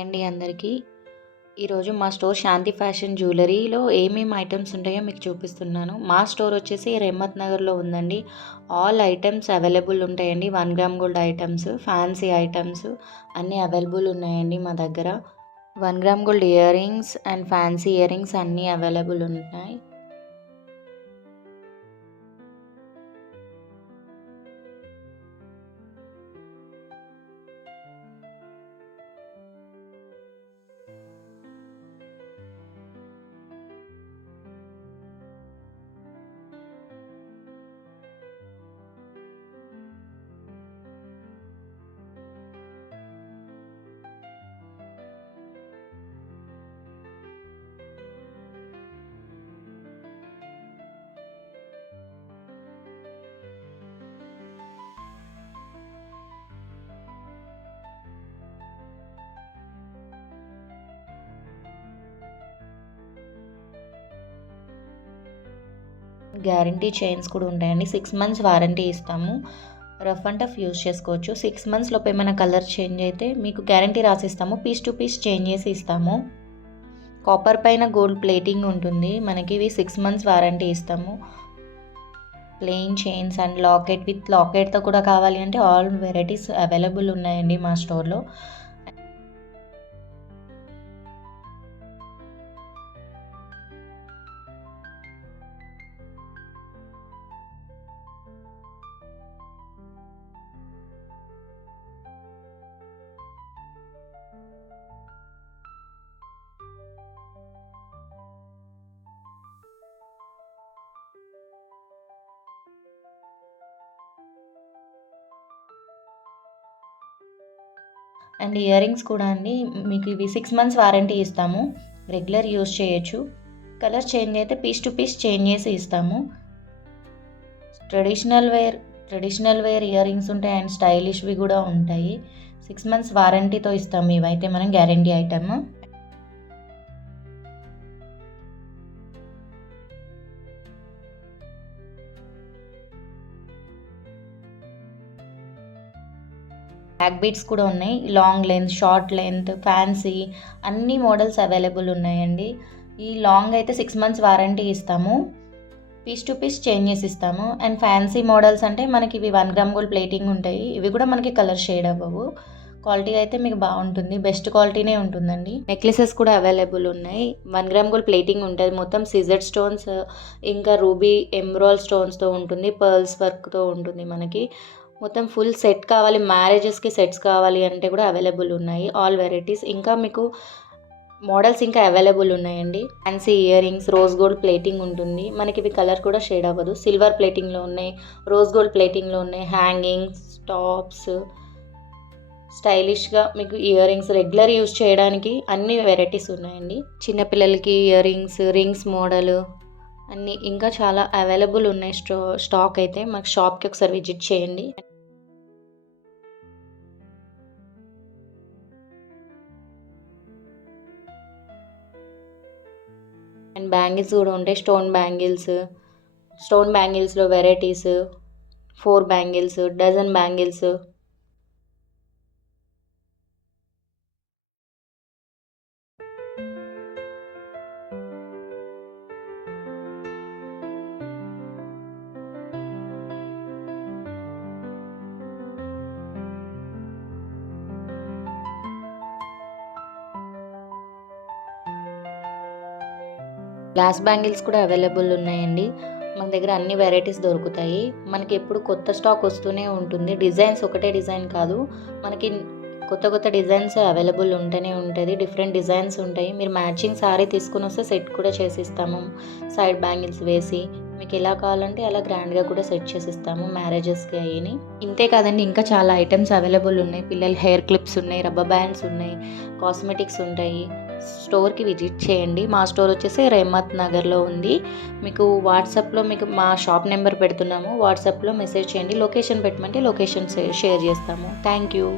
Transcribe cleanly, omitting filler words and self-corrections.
అండి అందరికీ ఈరోజు మా స్టోర్ శాంతి ఫ్యాషన్ జ్యువెలరీలో ఏమేమి ఐటమ్స్ ఉంటాయో మీకు చూపిస్తున్నాను. మా స్టోర్ వచ్చేసి రెహమత్ నగర్లో ఉందండి. ఆల్ ఐటమ్స్ అవైలబుల్ ఉంటాయండి. 1 gram gold items, fancy items అన్నీ అవైలబుల్ ఉన్నాయండి మా దగ్గర. 1 gram gold earrings and fancy earrings అన్నీ అవైలబుల్ ఉన్నాయి. గ్యారంటీ చైన్స్ కూడా ఉంటాయండి. 6 మంత్స్ వారంటీ ఇస్తాము. రఫ్ అండ్ టఫ్ యూజ్ చేసుకోవచ్చు. 6 మంత్స్ లోపు ఏమైనా కలర్ చేంజ్ అయితే మీకు గ్యారంటీ రాసిస్తాము. పీస్ టు పీస్ చేంజ్ చేసి ఇస్తాము. కాపర్ పైన గోల్డ్ ప్లేటింగ్ ఉంటుంది. మనకి ఇవి 6 మంత్స్ వారంటీ ఇస్తాము. Plain chains and locket with లాకెట్తో కూడా కావాలి అంటే ఆల్ వెరైటీస్ అవైలబుల్ ఉన్నాయండి మా స్టోర్లో. అండ్ ఇయర్ రింగ్స్ కూడా అండి మీకు ఇవి 6 మంత్స్ వారంటీ ఇస్తాము. రెగ్యులర్ యూజ్ చేయొచ్చు. కలర్ చేంజ్ అయితే పీస్ టు పీస్ చేంజ్ చేసి ఇస్తాము. ట్రెడిషనల్ వేర్ ఇయర్ రింగ్స్ ఉంటాయి అండ్ స్టైలిష్వి కూడా ఉంటాయి. 6 మంత్స్ వారంటీతో ఇస్తాము. ఇవైతే మనం గ్యారంటీ ఐటమ్. బ్యాక్ బీడ్స్ కూడా ఉన్నాయి. Long length, short length, fancy అన్ని మోడల్స్ అవైలబుల్ ఉన్నాయండి. ఈ లాంగ్ అయితే 6 మంత్స్ వారంటీ ఇస్తాము. పీస్ టు పీస్ చేంజ్ చేసి ఇస్తాము. అండ్ ఫ్యాన్సీ మోడల్స్ అంటే మనకి ఇవి 1 గ్రామ్ గోల్డ్ ప్లేటింగ్ ఉంటాయి. ఇవి కూడా మనకి కలర్ షేడ్ అవ్వవు. క్వాలిటీ అయితే మీకు బాగుంటుంది. బెస్ట్ క్వాలిటీనే ఉంటుందండి. నెక్లెసెస్ కూడా అవైలబుల్ ఉన్నాయి. 1 గ్రామ్ గోల్డ్ ప్లేటింగ్ ఉంటుంది. మొత్తం సిజర్ స్టోన్స్ ఇంకా రూబీ ఎమ్రాల్ స్టోన్స్తో ఉంటుంది. పర్ల్స్ వర్క్తో ఉంటుంది. మనకి మొత్తం ఫుల్ సెట్ కావాలి, మ్యారేజెస్కి సెట్స్ కావాలి అంటే కూడా అవైలబుల్ ఉన్నాయి. ఆల్ వెరైటీస్ ఇంకా మీకు మోడల్స్ ఇంకా అవైలబుల్ ఉన్నాయండి. Fancy ear rings, rose gold plating ఉంటుంది. మనకి ఇవి కలర్ కూడా షేడ్ అవ్వదు. సిల్వర్ ప్లేటింగ్లో ఉన్నాయి, రోజ్ గోల్డ్ ప్లేటింగ్లో ఉన్నాయి. హ్యాంగింగ్స్, టాప్స్, స్టైలిష్గా మీకు ఇయర్ రింగ్స్ రెగ్యులర్ యూజ్ చేయడానికి అన్ని వెరైటీస్ ఉన్నాయండి. చిన్నపిల్లలకి ఇయర్ రింగ్స్, రింగ్స్ మోడల్ అన్నీ ఇంకా చాలా అవైలబుల్ ఉన్నాయి. స్టాక్ అయితే మాకు షాప్కి ఒకసారి విజిట్ చేయండి. అండ్ బ్యాంగిల్స్ కూడా ఉంటాయి. స్టోన్ బ్యాంగిల్స్లో varieties 4 bangles, dozen bangles. Glass bangles కూడా అవైలబుల్ ఉన్నాయండి. మన దగ్గర అన్ని వెరైటీస్ దొరుకుతాయి. మనకి ఎప్పుడు కొత్త స్టాక్ వస్తూనే ఉంటుంది. డిజైన్స్ ఒకటే డిజైన్ కాదు, మనకి కొత్త డిజైన్స్ అవైలబుల్ ఉంటూనే ఉంటుంది. డిఫరెంట్ డిజైన్స్ ఉంటాయి. మీరు మ్యాచింగ్ సారీ తీసుకుని వస్తే సెట్ కూడా చేసిస్తాము. సైడ్ బ్యాంగిల్స్ వేసి మీకు ఎలా కావాలంటే అలా గ్రాండ్గా కూడా సెట్ చేసిస్తాము మ్యారేజెస్కి అయ్యి. ఇంతే కాదండి, ఇంకా చాలా ఐటమ్స్ అవైలబుల్ ఉన్నాయి. పిల్లల హెయిర్ క్లిప్స్ ఉన్నాయి, రబ్బర్ బ్యాండ్స్ ఉన్నాయి, కాస్మెటిక్స్ ఉంటాయి. స్టోర్కి విజిట్ చేయండి. మా స్టోర్ వచ్చేసి రెహమత్ నగర్లో ఉంది. మీకు వాట్సాప్లో మీకు మా షాప్ నెంబర్ పెడుతున్నాము. వాట్సాప్లో మెసేజ్ చేయండి. లొకేషన్ పెట్టమంటే లొకేషన్ షేర్ చేస్తాము. Thank you.